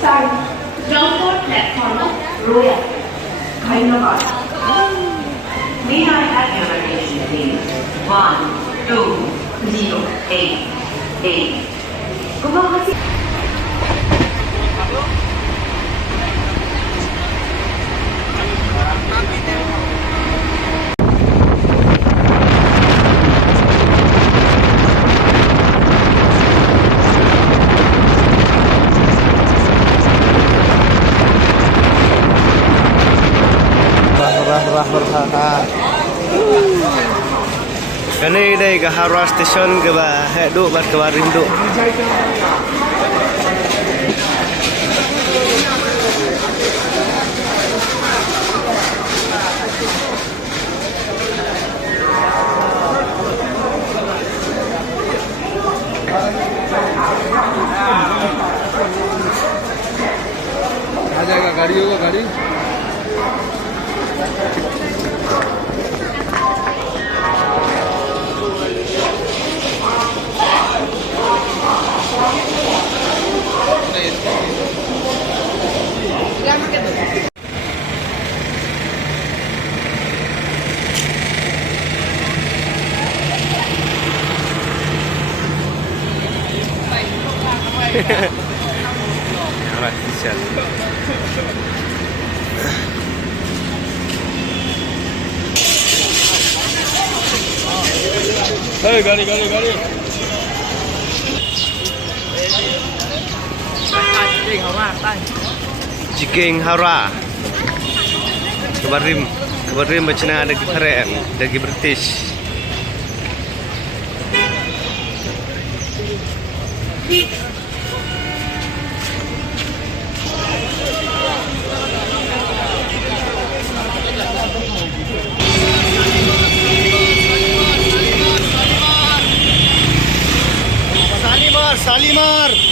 Sorry. Ground floor platform Royal. Kainabad. May I have your attention, please? 12088. Gumamasi. Kani đây ke Hara Station ke ba duk bat ke barim duk. आ जाएगा गाड़ी होगा गाड़ी Hey, गाड़ी गाड़ी गाड़ी Jiking Hara. Kebarim macam ada keren, dari British. Salimar.